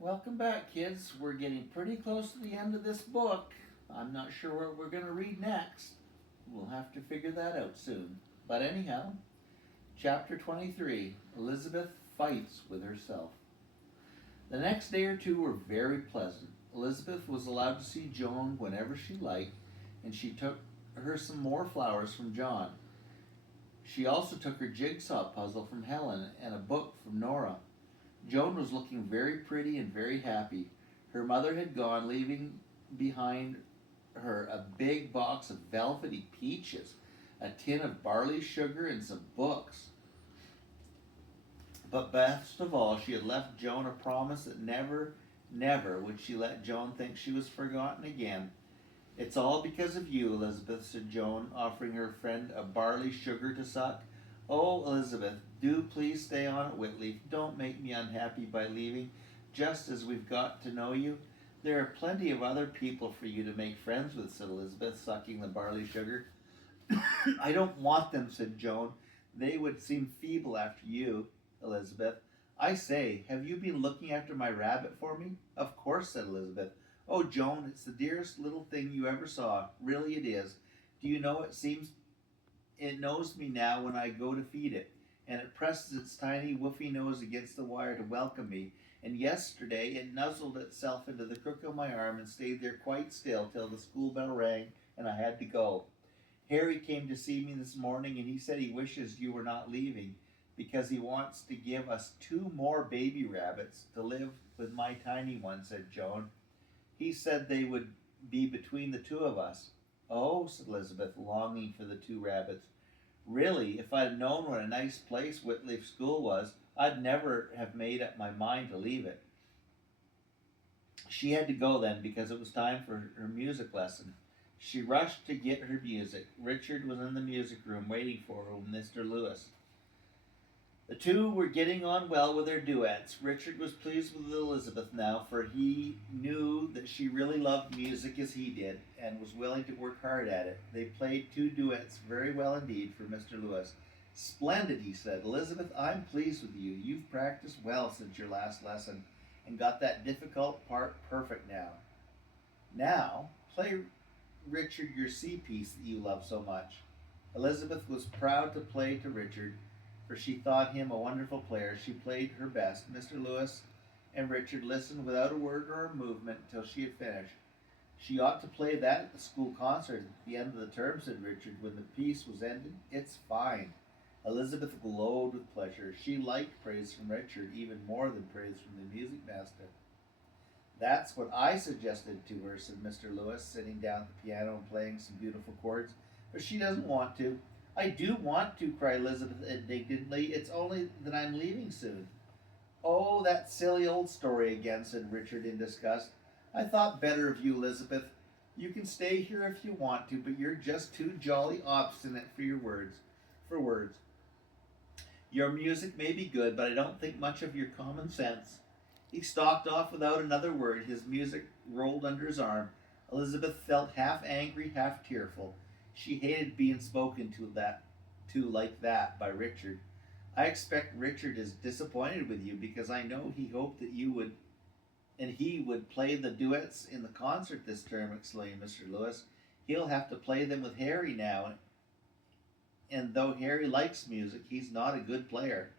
Welcome back, kids. We're getting pretty close to the end of this book. I'm not sure what we're going to read next. We'll have to figure that out soon. But anyhow, chapter 23, Elizabeth fights with herself. The next day or two were very pleasant. Elizabeth was allowed to see Joan whenever she liked, and she took her some more flowers from John. She also took her jigsaw puzzle from Helen and a book from Nora. Joan was looking very pretty and very happy. Her mother had gone, leaving behind her a big box of velvety peaches, a tin of barley sugar, and some books. But best of all, she had left Joan a promise that never, never would she let Joan think she was forgotten again. It's all because of you, Elizabeth, said Joan, offering her friend a barley sugar to suck. Oh, Elizabeth, do please stay on at Whitleaf. Don't make me unhappy by leaving, just as we've got to know you. There are plenty of other people for you to make friends with, said Elizabeth, sucking the barley sugar. I don't want them, said Joan. They would seem feeble after you, Elizabeth. I say, have you been looking after my rabbit for me? Of course, said Elizabeth. Oh, Joan, it's the dearest little thing you ever saw. Really it is. Do you know it knows me now when I go to feed it, and it presses its tiny woofy nose against the wire to welcome me. And yesterday it nuzzled itself into the crook of my arm and stayed there quite still till the school bell rang and I had to go. Harry came to see me this morning and he said he wishes you were not leaving because he wants to give us two more baby rabbits to live with my tiny one, said Joan. He said they would be between the two of us. Oh, said Elizabeth, longing for the two rabbits. Really, if I'd known what a nice place Whitleaf School was, I'd never have made up my mind to leave it. She had to go then because it was time for her music lesson. She rushed to get her music. Richard was in the music room waiting for her with Mr. Lewis. The two were getting on well with their duets. Richard was pleased with Elizabeth now, for he knew that she really loved music as he did, and was willing to work hard at it. They played two duets very well indeed for Mr. Lewis. Splendid, he said. Elizabeth, I'm pleased with you. You've practiced well since your last lesson, and got that difficult part perfect now. Now, play Richard your sea piece that you love so much. Elizabeth was proud to play to Richard, for she thought him a wonderful player. She played her best. Mr. Lewis and Richard listened without a word or a movement until she had finished. She ought to play that at the school concert at the end of the term, said Richard, when the piece was ended. It's fine. Elizabeth glowed with pleasure. She liked praise from Richard even more than praise from the music master. That's what I suggested to her, said Mr. Lewis, sitting down at the piano and playing some beautiful chords. But she doesn't want to. I do want to, cried Elizabeth indignantly. It's only that I'm leaving soon. Oh, that silly old story again, said Richard in disgust. I thought better of you, Elizabeth. You can stay here if you want to, but you're just too jolly obstinate for your words. Your music may be good, but I don't think much of your common sense. He stalked off without another word. His music rolled under his arm. Elizabeth felt half angry, half tearful. She hated being spoken to like that by Richard. I expect Richard is disappointed with you because I know he hoped that you would and he would play the duets in the concert this term, exclaimed Mr. Lewis. He'll have to play them with Harry now, and though Harry likes music, he's not a good player.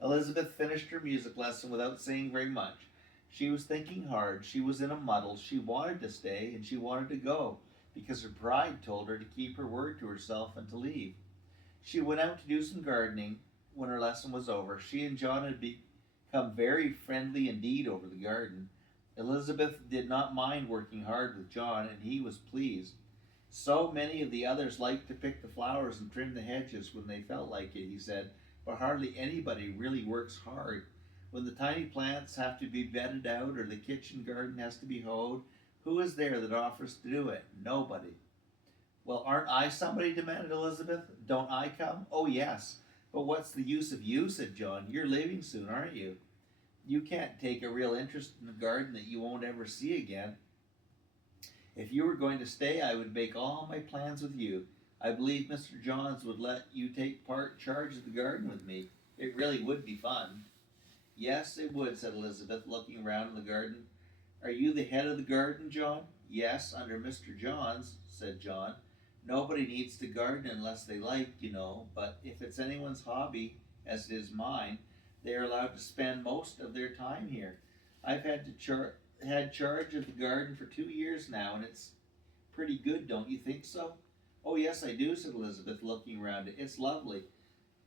Elizabeth finished her music lesson without saying very much. She was thinking hard. She was in a muddle. She wanted to stay and she wanted to go, because her pride told her to keep her word to herself and to leave. She went out to do some gardening when her lesson was over. She and John had become very friendly indeed over the garden. Elizabeth did not mind working hard with John, and he was pleased. So many of the others liked to pick the flowers and trim the hedges when they felt like it, he said, but hardly anybody really works hard. When the tiny plants have to be bedded out or the kitchen garden has to be hoed, who is there that offers to do it? Nobody. Well, aren't I somebody? Demanded Elizabeth. Don't I come? Oh, yes. But what's the use of you? Said John. You're leaving soon, aren't you? You can't take a real interest in a garden that you won't ever see again. If you were going to stay, I would make all my plans with you. I believe Mr. Johns would let you take charge of the garden with me. It really would be fun. Yes, it would, said Elizabeth, looking around in the garden. Are you the head of the garden, John? Yes, under Mr. John's, said John. Nobody needs to garden unless they like, you know, but if it's anyone's hobby, as it is mine, they are allowed to spend most of their time here. I've had charge of the garden for 2 years now, and it's pretty good, don't you think so? Oh, yes, I do, said Elizabeth, looking around it. It's lovely.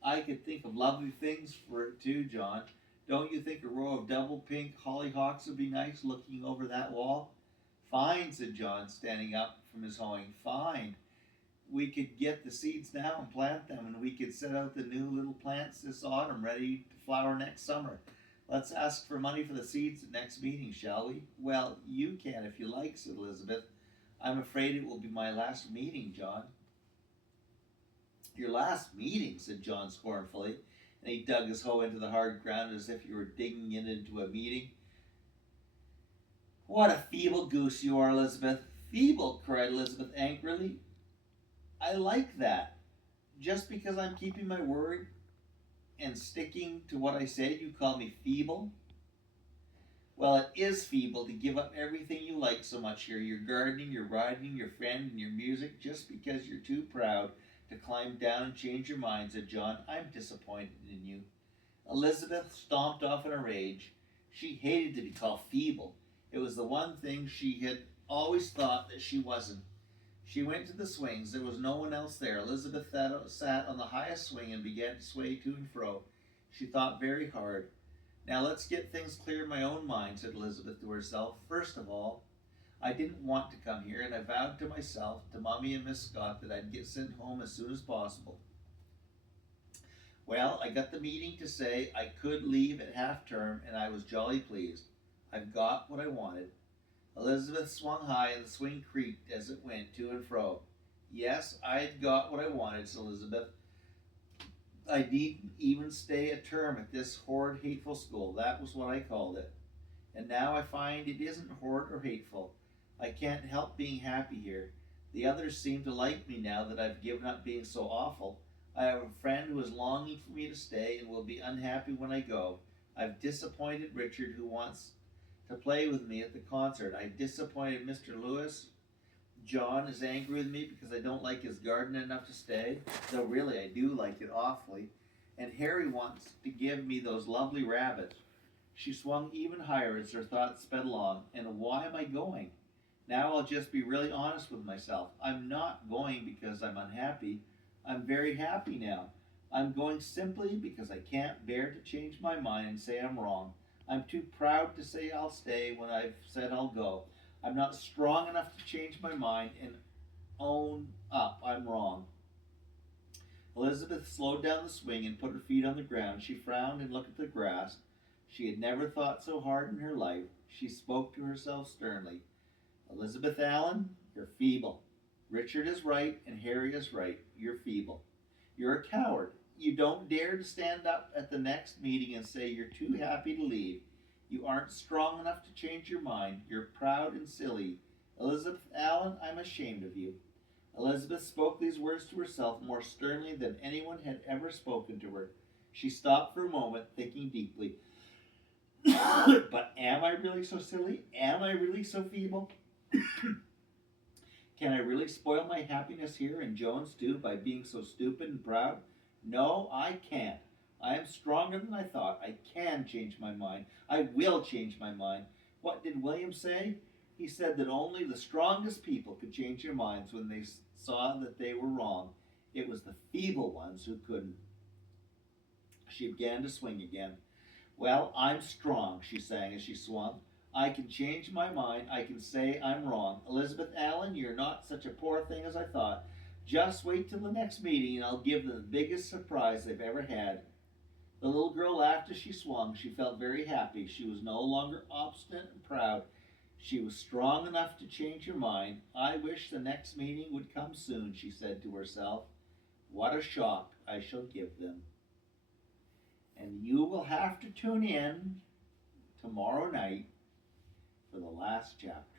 I could think of lovely things for it too, John. Don't you think a row of double pink hollyhocks would be nice looking over that wall? Fine, said John, standing up from his hoeing. Fine. We could get the seeds now and plant them, and we could set out the new little plants this autumn, ready to flower next summer. Let's ask for money for the seeds at next meeting, shall we? Well, you can if you like, said Elizabeth. I'm afraid it will be my last meeting, John. Your last meeting, said John scornfully, and he dug his hoe into the hard ground as if he were digging it into a meeting. What a feeble goose you are, Elizabeth. Feeble, cried Elizabeth angrily. I like that. Just because I'm keeping my word and sticking to what I said, you call me feeble? Well, it is feeble to give up everything you like so much here, your gardening, your riding, your friend, and your music, just because you're too proud to climb down and change your mind, said John. I'm disappointed in you. Elizabeth stomped off in a rage. She hated to be called feeble. It was the one thing she had always thought that she wasn't. She went to the swings. There was no one else there. Elizabeth sat on the highest swing and began to sway to and fro. She thought very hard. Now let's get things clear in my own mind, said Elizabeth to herself. First of all, I didn't want to come here, and I vowed to myself, to Mommy and Miss Scott, that I'd get sent home as soon as possible. Well, I got the meeting to say I could leave at half term, and I was jolly pleased. I've got what I wanted. Elizabeth swung high, and the swing creaked as it went to and fro. Yes, I'd got what I wanted, said Elizabeth. I needn't even stay a term at this horrid, hateful school. That was what I called it. And now I find it isn't horrid or hateful. I can't help being happy here. The others seem to like me now that I've given up being so awful. I have a friend who is longing for me to stay and will be unhappy when I go. I've disappointed Richard, who wants to play with me at the concert. I disappointed Mr. Lewis. John is angry with me because I don't like his garden enough to stay, though really I do like it awfully. And Harry wants to give me those lovely rabbits. She swung even higher as her thoughts sped along. And why am I going? Now I'll just be really honest with myself. I'm not going because I'm unhappy. I'm very happy now. I'm going simply because I can't bear to change my mind and say I'm wrong. I'm too proud to say I'll stay when I've said I'll go. I'm not strong enough to change my mind and own up I'm wrong. Elizabeth slowed down the swing and put her feet on the ground. She frowned and looked at the grass. She had never thought so hard in her life. She spoke to herself sternly. Elizabeth Allen, you're feeble. Richard is right and Harry is right. You're feeble. You're a coward. You don't dare to stand up at the next meeting and say you're too happy to leave. You aren't strong enough to change your mind. You're proud and silly. Elizabeth Allen, I'm ashamed of you. Elizabeth spoke these words to herself more sternly than anyone had ever spoken to her. She stopped for a moment, thinking deeply. But am I really so silly? Am I really so feeble? Can I really spoil my happiness here and Joan's too by being so stupid and proud? No, I can't. I am stronger than I thought. I can change my mind. I will change my mind. What did William say? He said that only the strongest people could change their minds when they saw that they were wrong. It was the feeble ones who couldn't. She began to swing again. Well, I'm strong, she sang as she swung. I can change my mind. I can say I'm wrong. Elizabeth Allen, you're not such a poor thing as I thought. Just wait till the next meeting and I'll give them the biggest surprise they've ever had. The little girl laughed as she swung. She felt very happy. She was no longer obstinate and proud. She was strong enough to change her mind. I wish the next meeting would come soon, she said to herself. What a shock I shall give them. And you will have to tune in tomorrow night for the last chapter.